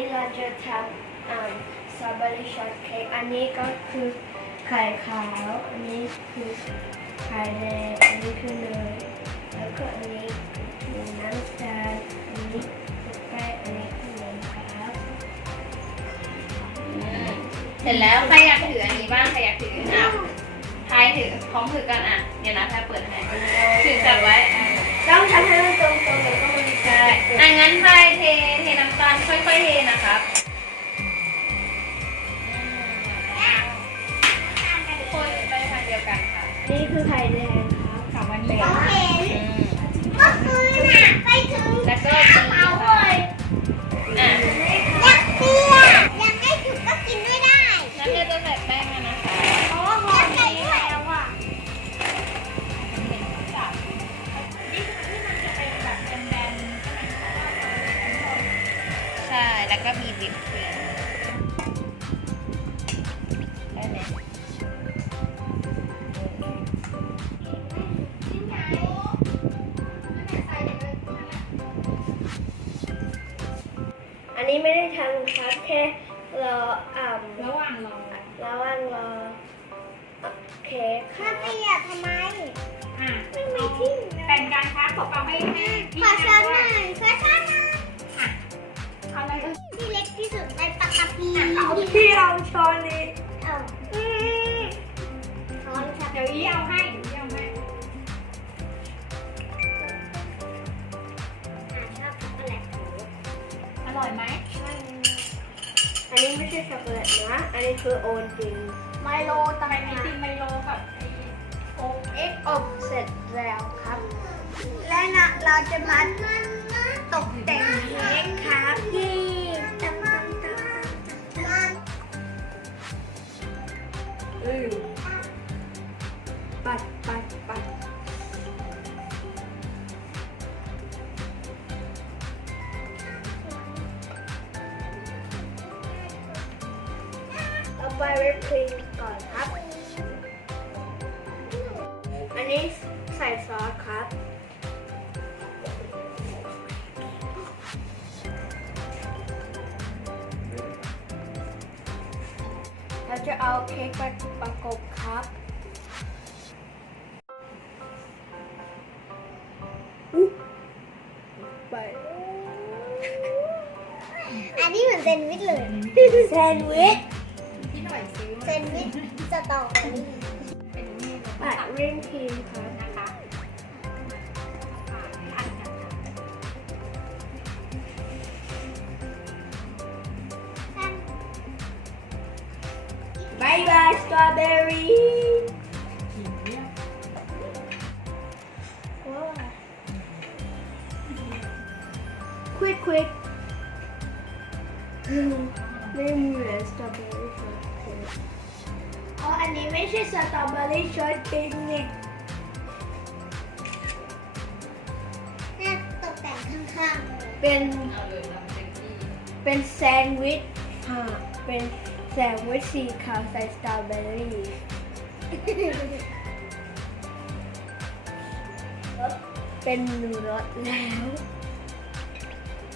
นี้เราจะทำสตรอเบอรี่ช็อตเค้กอันนี้ก็คือไข่ขาวอันนี้คือไข่แดงอันนี้คือเนยแล้วก็อันนี้คือน้ำตาลอันนี้คือแป้งอันนี้คือนมครับเสร็จแล้วใครอยากถืออันนี้บ้างใครอยากถืออ่ะพายถือพร้อมถือกันอ่ะเดี๋ยวนะพายเปิดให้ถือจับไว้ต้องทำให้มันตรงๆเลยก็มันใช่งั้นพายเทน้ำตาลค่อยๆเทนะครับคนไปทางเดียวกันค่ะนี่คือไข่แดงครับสามวันนี้เมื่อคืนน่ะไปถึงแล้วก็ตีค่ะอยากเตี้ยอยากให้จุกก็กินด้วยได้แล้วเธอจะใส่แป้งมานะคะโอ้โหใส่ด้วยแล้วอ่ะใช่แล้วก็มีวิปครีมได้ไหมอันนี้ไม่ได้ทำครับแค่รอระหว่างรอเค้กถ้าไม่อยากทำไมไม่มีที่แต่งการค้าของเราให้ขอช้อนหน่อยขอช้อนหน่อยเอาอะไรที่เล็กที่สุดในปัตตภีพี่เอาช้อนนี้ช้อนค่ะเดี๋ยวอี้เอาให้ชอบช็อกโกแลตอร่อยไหมอันนี้ไม่ใช่ช็อกโกแลตนะอันนี้คือโอนตินไมโลทำไมไอติมไมโลกับอบเสร็จแล้วครับและนะเราจะมาตกแต่งเค้กครับยี่ปัดเอาไปวิปครีมก่อนครับอันนี้ใส่ซอสครับเราจะเอาเค้กไปประกบครับไปอันนี้เหมือนแซนด์วิชเลยแซนด์วิชที่หน่อยซื้อแซนด์วิชสตรอเบอรี่เป็นนี่ ปัดเร่งครีมครับนะคะบายบายสตรอเบอรี่ควิกไม่เหมือนสตรอเบอรี่ช็อตเค้กอันนี้ไม่ใช่สตรอเบอรี่ช็อตเค้กนี่ตกแต่งข้างๆเป็นแซนด์วิชเป็นแซนด์วิชสีขาวใส่สตรอเบอรี่เป็นหนึ่งรสแล้ว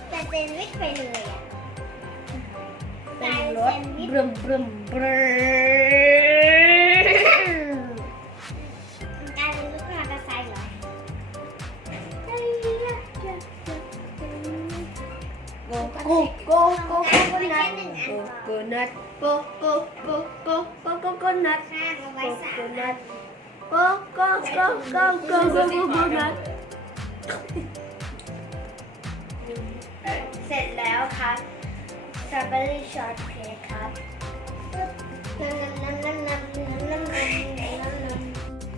แต่แซนด์วิชไปเลยอ่ะเป็นรสบรึมกลายเป็นลูกค้ากระไซเหรอโกนัทโกนัทข้างเอาไว้สามนัทโกนัทเสร็จแล้วครับสตรอเบอรี่ช็อตเค้กครับ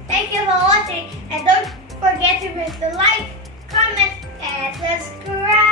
Thank you for watching and don't forget to press the like, comment and subscribe